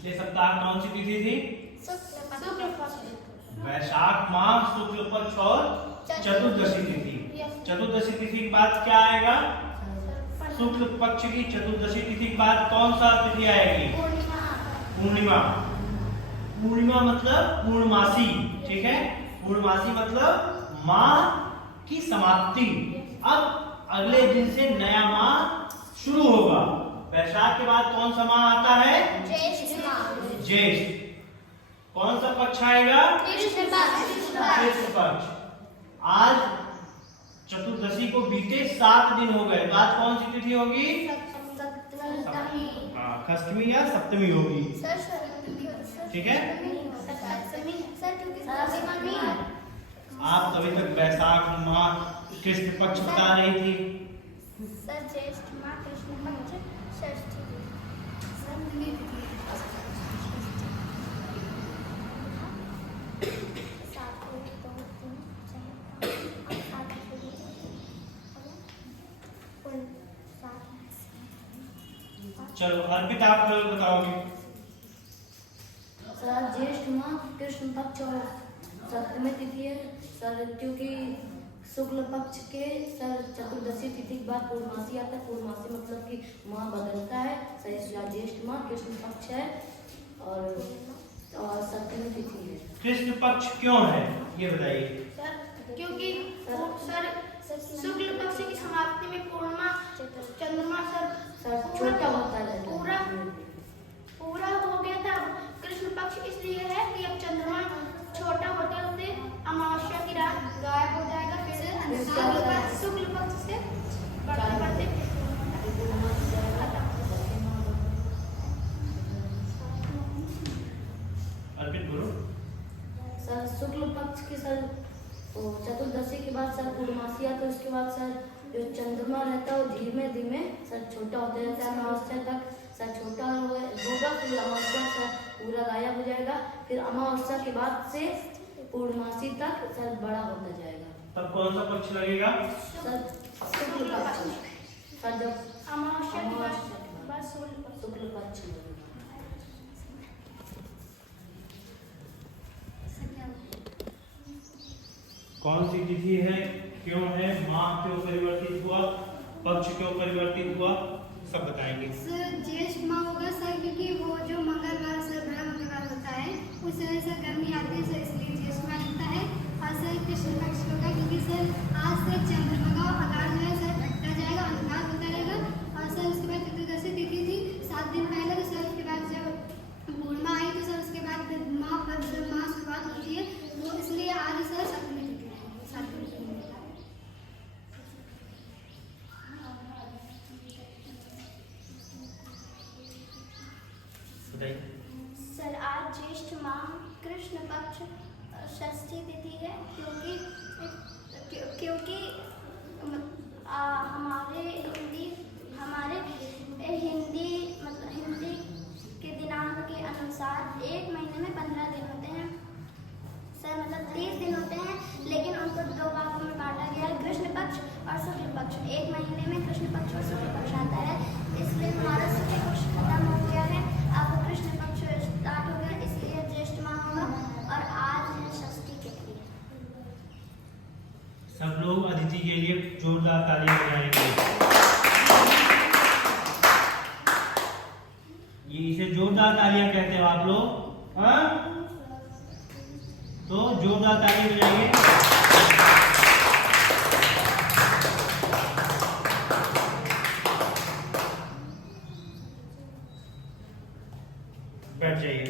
पिछले सप्ताह कौन सी तिथि थी? वैशाख माह शुक्ल पक्ष और चतुर्दशी तिथि। चतुर्दशी तिथि के बाद क्या आएगा? शुक्ल पक्ष की चतुर्दशी तिथि के बाद कौन सा तिथि आएगी? पूर्णिमा। पूर्णिमा मतलब पूर्णमासी, ठीक है। पूर्णमासी मतलब माह की समाप्ति। अब अगले दिन से नया माह शुरू होगा। वैशाख के बाद कौन सा माह आता है? ज्येष्ठ। कौन सा पक्ष आएगा? कृष्ण पक्ष। आज चतुर्दशी को बीते 7 दिन हो गए। आज कौन सी तिथि होगी? अष्टमी या सप्तमी होगी, ठीक है। आप तभी तक वैशाख माह कृष्ण पक्ष बता रही थी। ज्येष्ठ माह कृष्ण पक्ष षष्ठी। चलो अर्पित आप बताओगे। सर ज्येष्ठ माह कृष्ण पक्ष और सप्तमी तिथि है सर, क्योंकि शुक्ल पक्ष के सर चतुर्दशी तिथि के बाद पूर्णमासी आता है। पूर्णमासी मतलब कि माह बदलता है सर, इसलिए ज्येष्ठ माह कृष्ण पक्ष है और सप्तमी तिथि है। कृष्ण पक्ष क्यों है ये बताइए। क्योंकि सर शुक्ल पक्ष की समाप्ति में पूर्णिमा चंद्रमा सर छोटा होता है, पूरा हो गया था। कृष्ण पक्ष इसलिए है कि अब चंद्रमा छोटा होता होते अमावस्या की रात गायब हो जाएगा, फिर शुक्ल पक्ष से बढ़ते बढ़ते अर्पित बोलो। सर शुक्ल पक्ष की सर चतुर्दशी के बाद सर पूर्णमासी आता है। उसके बाद सर जो चंद्रमा रहता है वो धीमे धीमे सर छोटा होता रहता है। अमावस्या तक सर छोटा होगा, फिर अमावस्या सर पूरा गायब हो जाएगा, फिर अमावस्या के बाद से पूर्णमासी तक सर बड़ा होता जाएगा। तब कौन सा पक्ष लगेगा? सर शुक्ल पक्ष। सर जब अमावस्या के बाद शुक्ल पक्ष कौन सी तिथि है, क्यों है, माह क्यों परिवर्तित हुआ, पक्ष क्यों परिवर्तित हुआ, सब बताएंगे। सर ज्येष्ठ माह होगा सर, क्योंकि वो जो मंगलवार सर बड़ा मंगलवार होता है उस समय सर गर्मी आती है सर, इसलिए ज्येष्ठ माह लगता है। और सर कृष्ण पक्ष होगा क्योंकि सर आज से चंद्रमा का आकार जो है सर घटता जाएगा, अंधकार होता रहेगा। और सर उसके बाद चतुर्दशी तिथि थी 7 दिन पहले, तो सर उसके बाद जब पूर्णिमा आई तो सर उसके बाद माह शुरुआत होती है, वो इसलिए आज सर सप्तमी तिथि है। सर आज ज्येष्ठ माह कृष्ण पक्ष षष्ठी तिथि है, क्योंकि हमारे हिंदी के दिनांक के अनुसार एक महीने में 15 दिन होते हैं सर, मतलब 30 दिन होते हैं, लेकिन उनको 2 भागों में बांटा गया है, कृष्ण पक्ष और शुक्ल पक्ष। एक महीने में कृष्ण पक्ष और शुक्ल पक्ष आता है, इसलिए हमारा शुक्ल पक्ष खत्म हो गया है, अब कृष्ण पक्ष स्टार्ट हो गया, इसलिए ज्येष्ठ माह होगा और आज है षष्ठी तिथि। सब लोग अदिति के लिए जोरदार तालियां बजाएंगे। ये इसे जोरदार तालियां कहते हो आप लोग, हाँ? तो जोरदार तालियां बजाएंगे। बैठ जाइए।